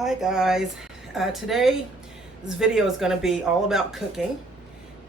Hi guys, today this video is going to be all about cooking,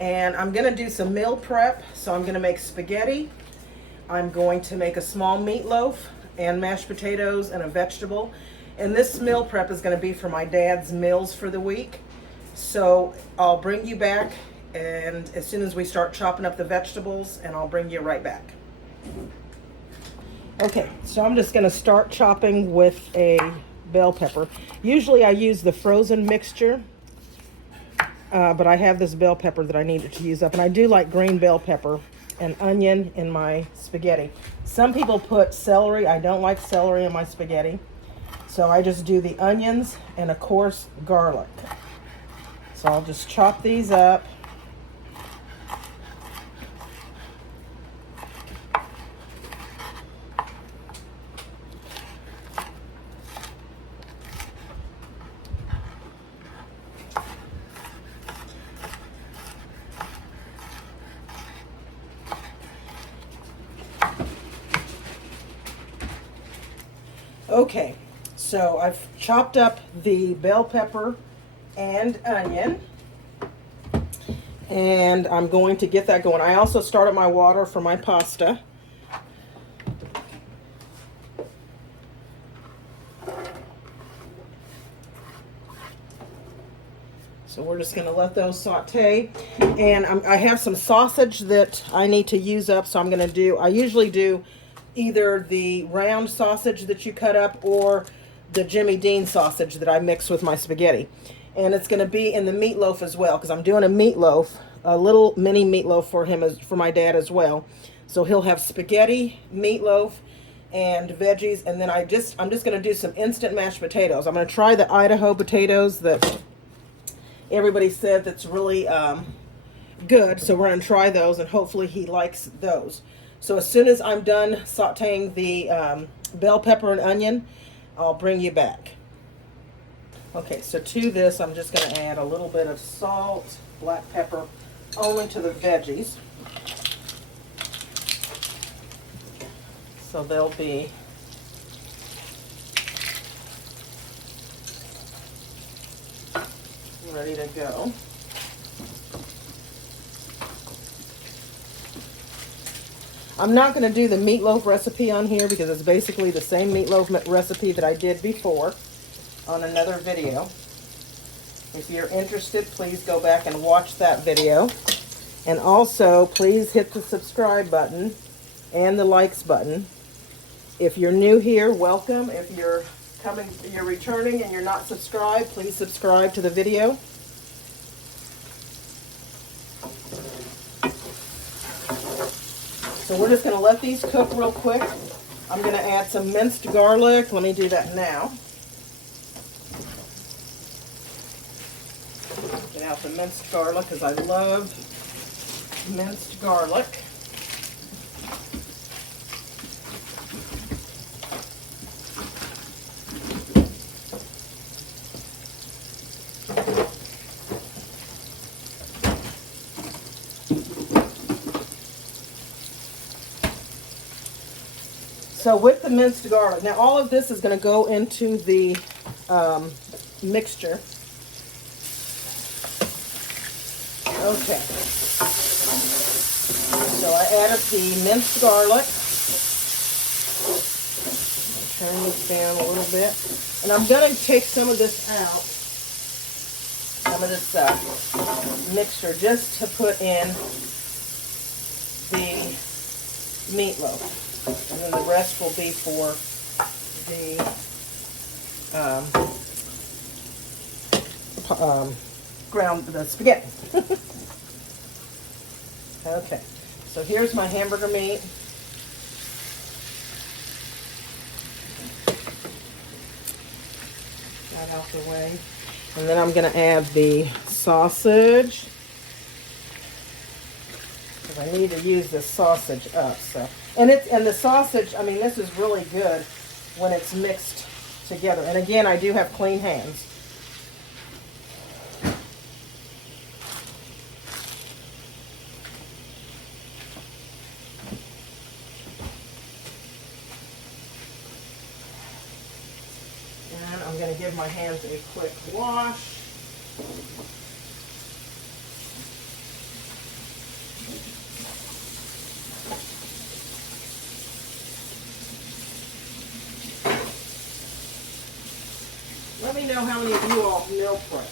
and I'm going to do some meal prep. So I'm going to make spaghetti, I'm going to make a small meatloaf and mashed potatoes and a vegetable, and this meal prep is going to be for my dad's meals for the week. So I'll bring you back and as soon as we start chopping up the vegetables, and I'll bring you right back. Okay, so I'm just going to start chopping with a bell pepper. Usually I use the frozen mixture, but I have this bell pepper that I needed to use up, and I do like green bell pepper and onion in my spaghetti. Some people put celery. I don't like celery in my spaghetti, so I just do the onions and of course garlic. So I'll just chop these up. Okay, so I've chopped up the bell pepper and onion, and I'm going to get that going. I also started my water for my pasta. So we're just going to let those saute. And I have some sausage that I need to use up, so I'm going to do, I usually do either the round sausage that you cut up or the Jimmy Dean sausage that I mix with my spaghetti. And it's going to be in the meatloaf as well, because I'm doing a meatloaf, a little mini meatloaf for him, for my dad as well. So he'll have spaghetti, meatloaf, and veggies. And then I'm just going to do some instant mashed potatoes. I'm going to try the Idaho potatoes that everybody said that's really good. So we're going to try those, and hopefully he likes those. So as soon as I'm done sauteing the bell pepper and onion, I'll bring you back. Okay, so to this, I'm just going to add a little bit of salt, black pepper, only to the veggies. So they'll be ready to go. I'm not going to do the meatloaf recipe on here because it's basically the same meatloaf recipe that I did before on another video. If you're interested, please go back and watch that video. And also, please hit the subscribe button and the likes button. If you're new here, welcome. If you're returning and you're not subscribed, please subscribe to the video. So we're just going to let these cook real quick. I'm going to add some minced garlic. Let me do that now. Get out the minced garlic because I love minced garlic. So with the minced garlic, now all of this is going to go into the mixture. Okay. So I added the minced garlic. Turn this down a little bit. And I'm going to take some of this out, some of this mixture, just to put in the meatloaf. And then the rest will be for the spaghetti. Okay, so here's my hamburger meat. That out the way. And then I'm going to add the sausage, because I need to use this sausage up. So, and the sausage, I mean, this is really good when it's mixed together. And again, I do have clean hands. And I'm going to give my hands a quick wash. Let me know how many of you all meal prep.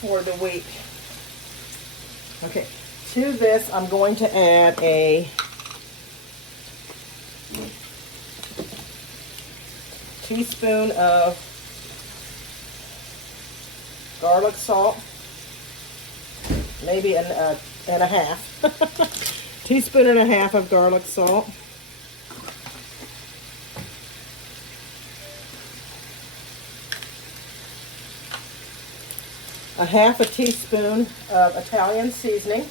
For the week. Okay, to this I'm going to add a teaspoon of garlic salt, maybe and a half, teaspoon and a half of garlic salt. A half a teaspoon of Italian seasoning.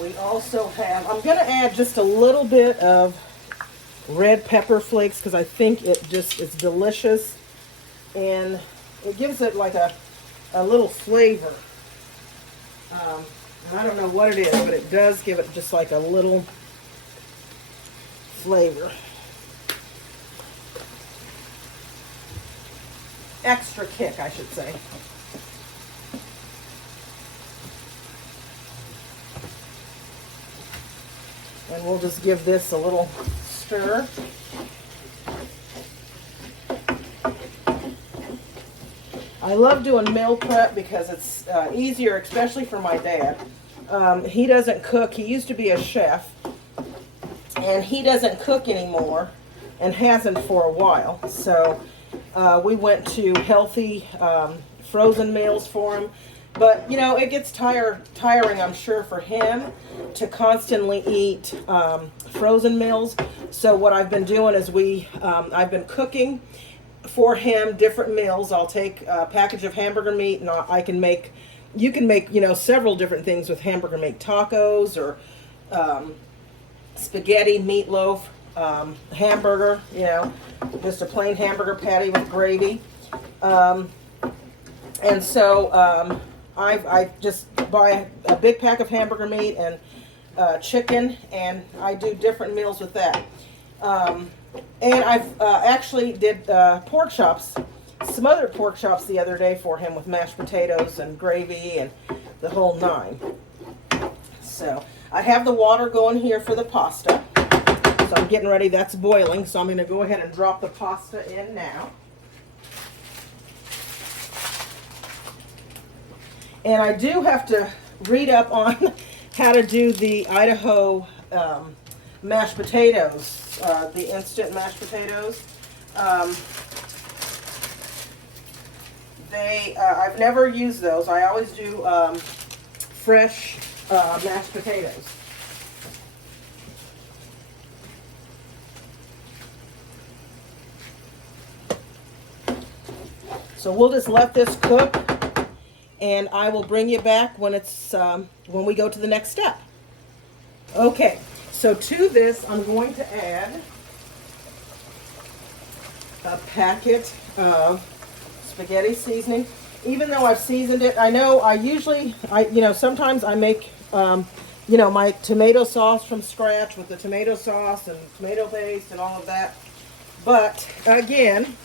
We also have, I'm going to add just a little bit of red pepper flakes because I think it just is delicious and it gives it like a little flavor. I don't know what it is, but it does give it just like a little flavor. Extra kick, I should say. And we'll just give this a little stir. I love doing meal prep because it's easier, especially for my dad. He doesn't cook. He used to be a chef, and he doesn't cook anymore and hasn't for a while. So we went to healthy frozen meals for him. But, you know, it gets tiring, I'm sure, for him to constantly eat frozen meals. So what I've been doing is I've been cooking for him different meals. I'll take a package of hamburger meat, and you can make, you know, several different things with hamburger meat. Tacos or spaghetti, meatloaf, hamburger, you know, just a plain hamburger patty with gravy. And so I just buy a big pack of hamburger meat and chicken, and I do different meals with that. And I've actually did pork chops, smothered pork chops the other day for him with mashed potatoes and gravy and the whole nine. So I have the water going here for the pasta. So I'm getting ready, that's boiling, so I'm going to go ahead and drop the pasta in now. And I do have to read up on how to do the Idaho mashed potatoes, the instant mashed potatoes. I've never used those. I always do fresh mashed potatoes. So we'll just let this cook, and I will bring you back when it's when we go to the next step. Okay, so to this I'm going to add a packet of spaghetti seasoning. Even though I've seasoned it, I know sometimes I make my tomato sauce from scratch with the tomato sauce and tomato paste and all of that. But again,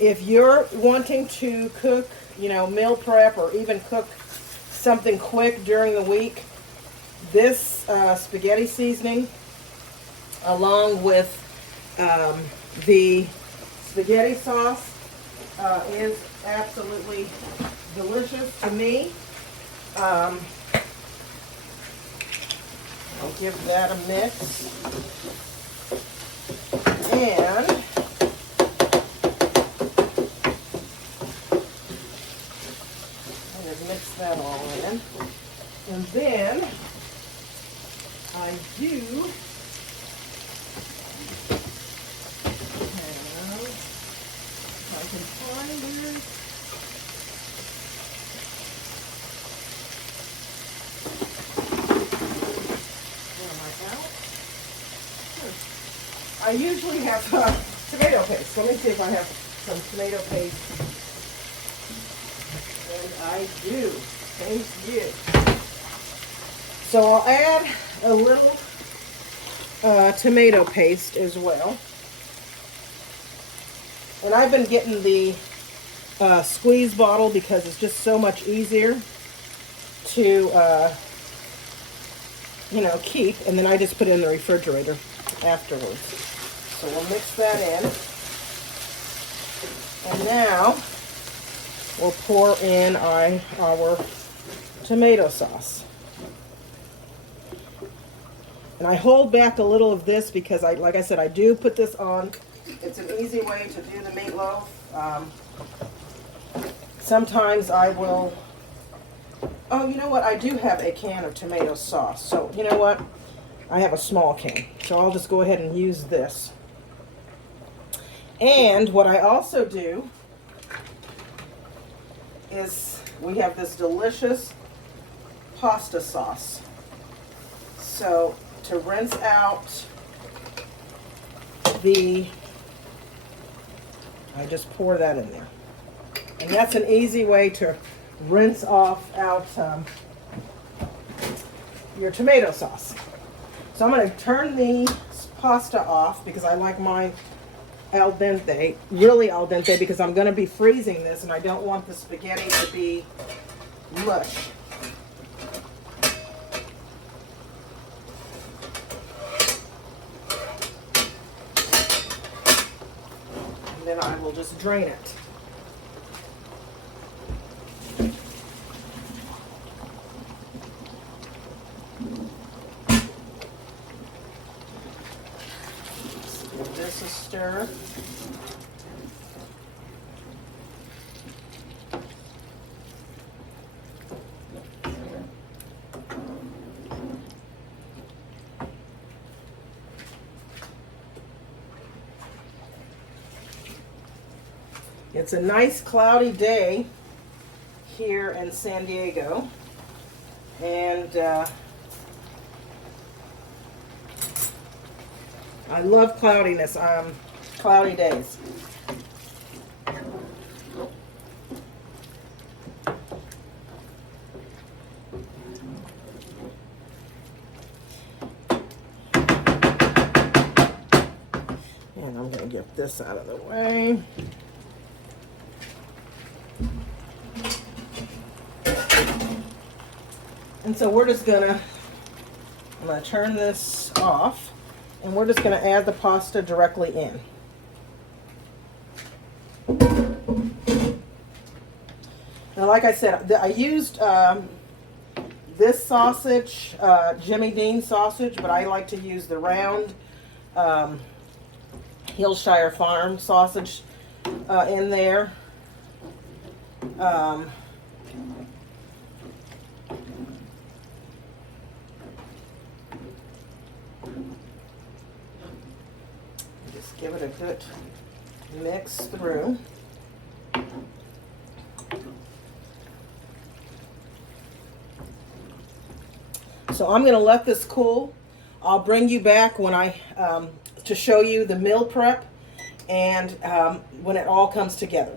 if you're wanting to cook, meal prep or even cook something quick during the week, this spaghetti seasoning along with the spaghetti sauce is absolutely delicious to me. I'll give that a mix. And mix that all in. And then I do have, if I can find it, I usually have tomato paste. Let me see if I have some tomato paste. And I do. Thank you. So I'll add a little tomato paste as well. And I've been getting the squeeze bottle because it's just so much easier to, keep. And then I just put it in the refrigerator afterwards. So we'll mix that in. And now we'll pour in our tomato sauce. And I hold back a little of this because, like I said, I do put this on. It's an easy way to do the meatloaf. Sometimes I will... Oh, you know what? I do have a can of tomato sauce. So, you know what? I have a small can. So I'll just go ahead and use this. And what I also do is we have this delicious pasta sauce. So to rinse out I just pour that in there. And that's an easy way to rinse out your tomato sauce. So I'm going to turn the pasta off because I like mine al dente, really al dente, because I'm going to be freezing this and I don't want the spaghetti to be mush. And then I will just drain it. Give this a stir. It's a nice cloudy day here in San Diego, and I love cloudiness, cloudy days. And I'm going to get this out of the way. And so we're just I'm gonna turn this off, and we're just gonna add the pasta directly in. Now, like I said, I used this sausage, Jimmy Dean sausage, but I like to use the round Hillshire Farm sausage in there. Just give it a good mix through. So I'm going to let this cool. I'll bring you back when to show you the meal prep and when it all comes together.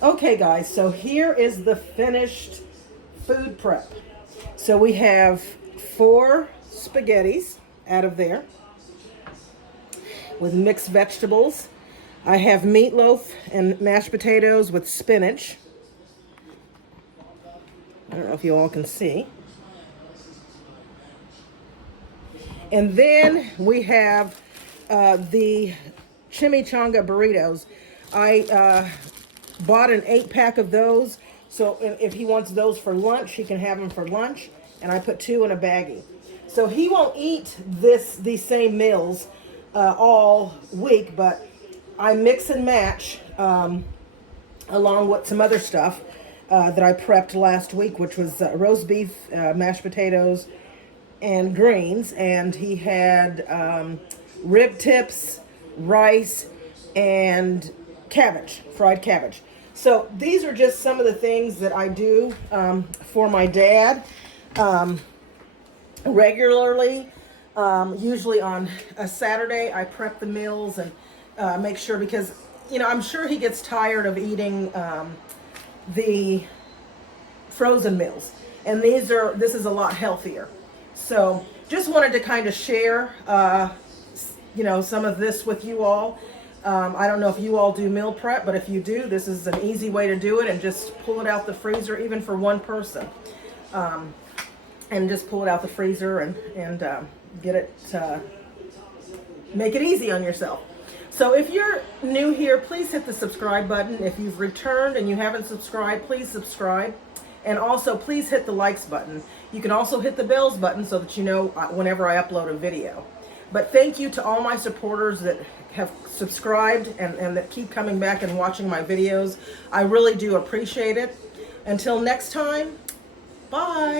Okay guys, so here is the finished food prep. So we have 4 spaghettis out of there with mixed vegetables. I have meatloaf and mashed potatoes with spinach. I don't know if you all can see. And then we have the chimichanga burritos. I bought an 8-pack of those, so if he wants those for lunch, he can have them for lunch. And I put 2 in a baggie. So he won't eat these same meals all week, but I mix and match along with some other stuff that I prepped last week, which was roast beef, mashed potatoes, and greens. And he had rib tips, rice, and cabbage, fried cabbage. So these are just some of the things that I do for my dad regularly. Usually on a Saturday, I prep the meals and make sure, because, you know, I'm sure he gets tired of eating the frozen meals. And this is a lot healthier. So just wanted to kind of share, you know, some of this with you all. I don't know if you all do meal prep, but if you do, this is an easy way to do it, and just pull it out the freezer, even for one person. And just pull it out the freezer and get it, make it easy on yourself. So if you're new here, please hit the subscribe button. If you've returned and you haven't subscribed, please subscribe. And also, please hit the likes button. You can also hit the bells button so that you know whenever I upload a video. But thank you to all my supporters that have subscribed and that keep coming back and watching my videos. I really do appreciate it. Until next time, bye.